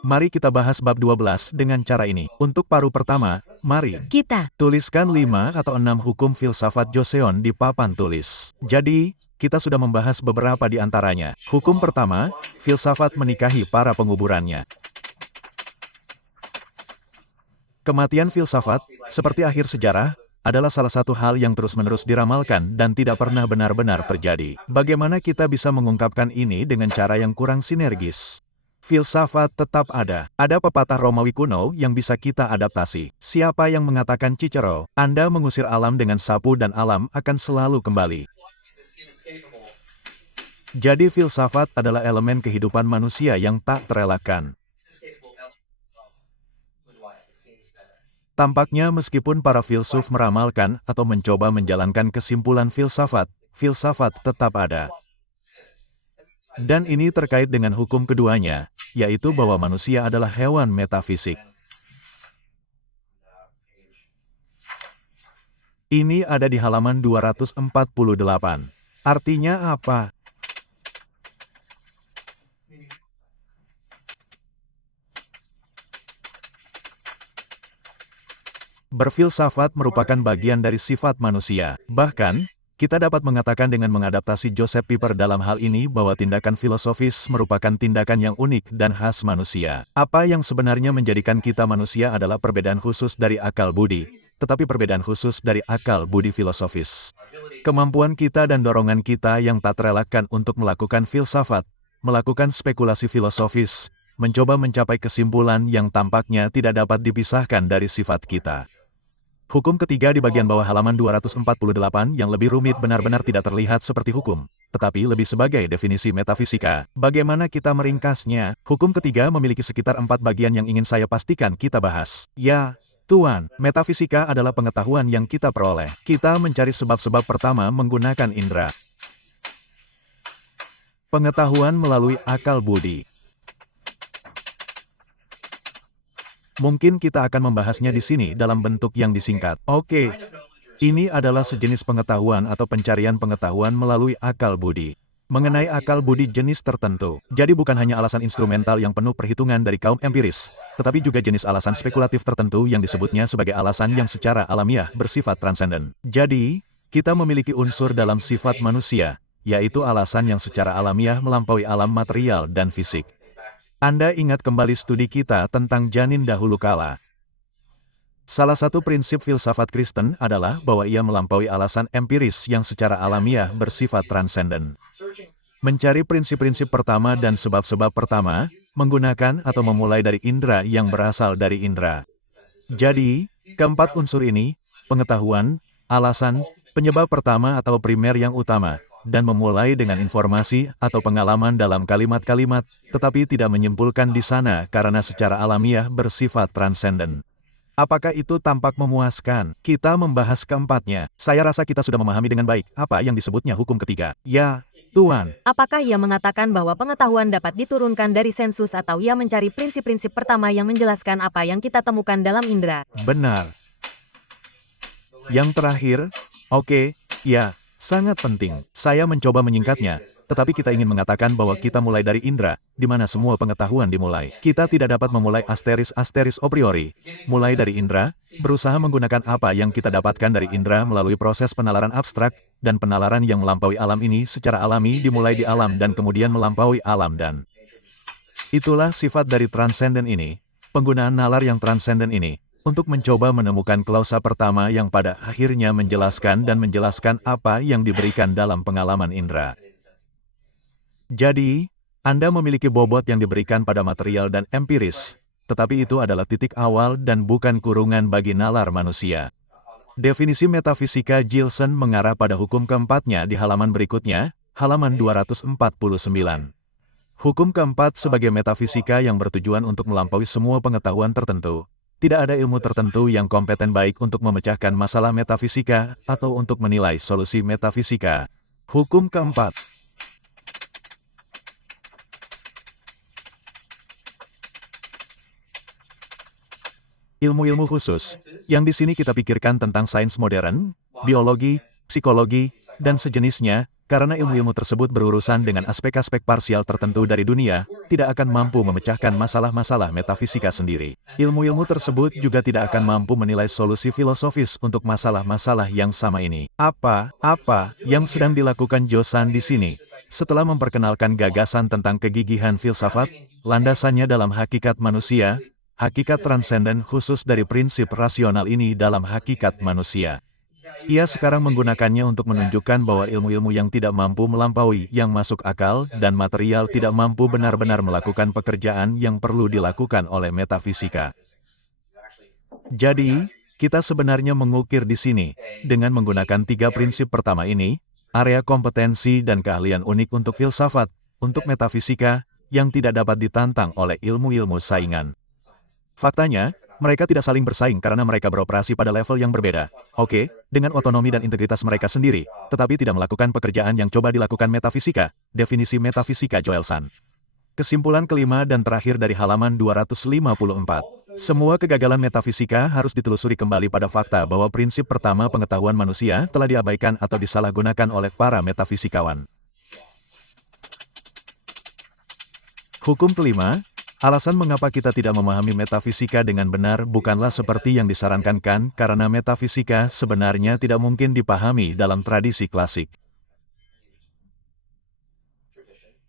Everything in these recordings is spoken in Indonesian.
Mari kita bahas bab 12 dengan cara ini. Untuk paruh pertama, mari Kita tuliskan 5 atau 6 hukum filsafat Joseon di papan tulis. Jadi, kita sudah membahas beberapa di antaranya. Hukum pertama, filsafat menikahi para penguburannya. Kematian filsafat, seperti akhir sejarah, adalah salah satu hal yang terus-menerus diramalkan dan tidak pernah benar-benar terjadi. Bagaimana kita bisa mengungkapkan ini dengan cara yang kurang sinergis? Filsafat tetap ada. Ada pepatah Romawi kuno yang bisa kita adaptasi. Siapa yang mengatakan Cicero, Anda mengusir alam dengan sapu dan alam akan selalu kembali. Jadi filsafat adalah elemen kehidupan manusia yang tak terelakkan. Tampaknya meskipun para filsuf meramalkan atau mencoba menjalankan kesimpulan filsafat, filsafat tetap ada. Dan ini terkait dengan hukum keduanya, yaitu bahwa manusia adalah hewan metafisik. Ini ada di halaman 248. Artinya apa? Berfilsafat merupakan bagian dari sifat manusia. Bahkan, kita dapat mengatakan dengan mengadaptasi Joseph Pieper dalam hal ini bahwa tindakan filosofis merupakan tindakan yang unik dan khas manusia. Apa yang sebenarnya menjadikan kita manusia adalah perbedaan khusus dari akal budi, tetapi perbedaan khusus dari akal budi filosofis. Kemampuan kita dan dorongan kita yang tak terelakkan untuk melakukan filsafat, melakukan spekulasi filosofis, mencoba mencapai kesimpulan yang tampaknya tidak dapat dipisahkan dari sifat kita. Hukum ketiga di bagian bawah halaman 248 yang lebih rumit benar-benar tidak terlihat seperti hukum, tetapi lebih sebagai definisi metafisika. Bagaimana kita meringkasnya? Hukum ketiga memiliki sekitar 4 bagian yang ingin saya pastikan kita bahas. Ya, Tuan, metafisika adalah pengetahuan yang kita peroleh. Kita mencari sebab-sebab pertama menggunakan indera. Pengetahuan melalui akal budi. Mungkin kita akan membahasnya di sini dalam bentuk yang disingkat. Oke, ini adalah sejenis pengetahuan atau pencarian pengetahuan melalui akal budi. Mengenai akal budi jenis tertentu. Jadi bukan hanya alasan instrumental yang penuh perhitungan dari kaum empiris, tetapi juga jenis alasan spekulatif tertentu yang disebutnya sebagai alasan yang secara alamiah bersifat transenden. Jadi, kita memiliki unsur dalam sifat manusia, yaitu alasan yang secara alamiah melampaui alam material dan fisik. Anda ingat kembali studi kita tentang janin dahulu kala. Salah satu prinsip filsafat Kristen adalah bahwa ia melampaui alasan empiris yang secara alamiah bersifat transenden. Mencari prinsip-prinsip pertama dan sebab-sebab pertama, menggunakan atau memulai dari indera yang berasal dari indera. Jadi, keempat unsur ini, pengetahuan, alasan, penyebab pertama atau primer yang utama, dan memulai dengan informasi atau pengalaman dalam kalimat-kalimat, tetapi tidak menyimpulkan di sana karena secara alamiah bersifat transenden. Apakah itu tampak memuaskan? Kita membahas keempatnya. Saya rasa kita sudah memahami dengan baik apa yang disebutnya hukum ketiga. Ya, Tuan. apakah ia mengatakan bahwa pengetahuan dapat diturunkan dari sensus atau ia mencari prinsip-prinsip pertama yang menjelaskan apa yang kita temukan dalam indera? Benar. Yang terakhir, oke, ya, sangat penting. Saya mencoba menyingkatnya, tetapi kita ingin mengatakan bahwa kita mulai dari indera, di mana semua pengetahuan dimulai. Kita tidak dapat memulai asteris a priori. Mulai dari indera, berusaha menggunakan apa yang kita dapatkan dari indera melalui proses penalaran abstrak, dan penalaran yang melampaui alam ini secara alami dimulai di alam dan kemudian melampaui alam dan. Itulah sifat dari transenden ini, penggunaan nalar yang transenden ini, untuk mencoba menemukan klausa pertama yang pada akhirnya menjelaskan dan menjelaskan apa yang diberikan dalam pengalaman indera. Jadi, Anda memiliki bobot yang diberikan pada material dan empiris, tetapi itu adalah titik awal dan bukan kurungan bagi nalar manusia. Definisi metafisika Gilson mengarah pada hukum keempatnya di halaman berikutnya, halaman 249. Hukum keempat sebagai metafisika yang bertujuan untuk melampaui semua pengetahuan tertentu. Tidak ada ilmu tertentu yang kompeten baik untuk memecahkan masalah metafisika atau untuk menilai solusi metafisika. Hukum keempat. Ilmu-ilmu khusus, yang di sini kita pikirkan tentang sains modern, biologi, psikologi, dan sejenisnya, karena ilmu-ilmu tersebut berurusan dengan aspek-aspek parsial tertentu dari dunia, tidak akan mampu memecahkan masalah-masalah metafisika sendiri. Ilmu-ilmu tersebut juga tidak akan mampu menilai solusi filosofis untuk masalah-masalah yang sama ini. Apa yang sedang dilakukan Josan di sini? Setelah memperkenalkan gagasan tentang kegigihan filsafat, landasannya dalam hakikat manusia, hakikat transenden khusus dari prinsip rasional ini dalam hakikat manusia. Ia sekarang menggunakannya untuk menunjukkan bahwa ilmu-ilmu yang tidak mampu melampaui yang masuk akal dan material tidak mampu benar-benar melakukan pekerjaan yang perlu dilakukan oleh metafisika. Jadi, kita sebenarnya mengukir di sini, dengan menggunakan 3 prinsip pertama ini, area kompetensi dan keahlian unik untuk filsafat, untuk metafisika, yang tidak dapat ditantang oleh ilmu-ilmu saingan. Faktanya, mereka tidak saling bersaing karena mereka beroperasi pada level yang berbeda. Oke, dengan otonomi dan integritas mereka sendiri, tetapi tidak melakukan pekerjaan yang coba dilakukan metafisika. Definisi metafisika Joelson. Kesimpulan kelima dan terakhir dari halaman 254. Semua kegagalan metafisika harus ditelusuri kembali pada fakta bahwa prinsip pertama pengetahuan manusia telah diabaikan atau disalahgunakan oleh para metafisikawan. Hukum kelima, alasan mengapa kita tidak memahami metafisika dengan benar bukanlah seperti yang disarankan Kant karena metafisika sebenarnya tidak mungkin dipahami dalam tradisi klasik.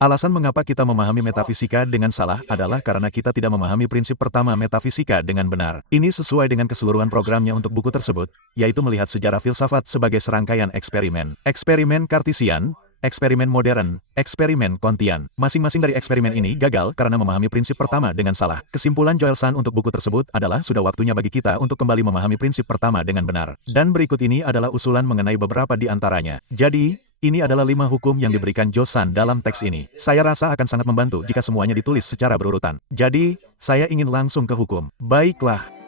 Alasan mengapa kita memahami metafisika dengan salah adalah karena kita tidak memahami prinsip pertama metafisika dengan benar. Ini sesuai dengan keseluruhan programnya untuk buku tersebut, yaitu melihat sejarah filsafat sebagai serangkaian eksperimen. Eksperimen Kartesian, eksperimen modern, eksperimen Kantian. Masing-masing dari eksperimen ini gagal karena memahami prinsip pertama dengan salah. Kesimpulan Joelson untuk buku tersebut adalah sudah waktunya bagi kita untuk kembali memahami prinsip pertama dengan benar. Dan berikut ini adalah usulan mengenai beberapa di antaranya. Jadi, ini adalah 5 hukum yang diberikan Josan dalam teks ini. Saya rasa akan sangat membantu jika semuanya ditulis secara berurutan. Jadi, saya ingin langsung ke hukum. Baiklah.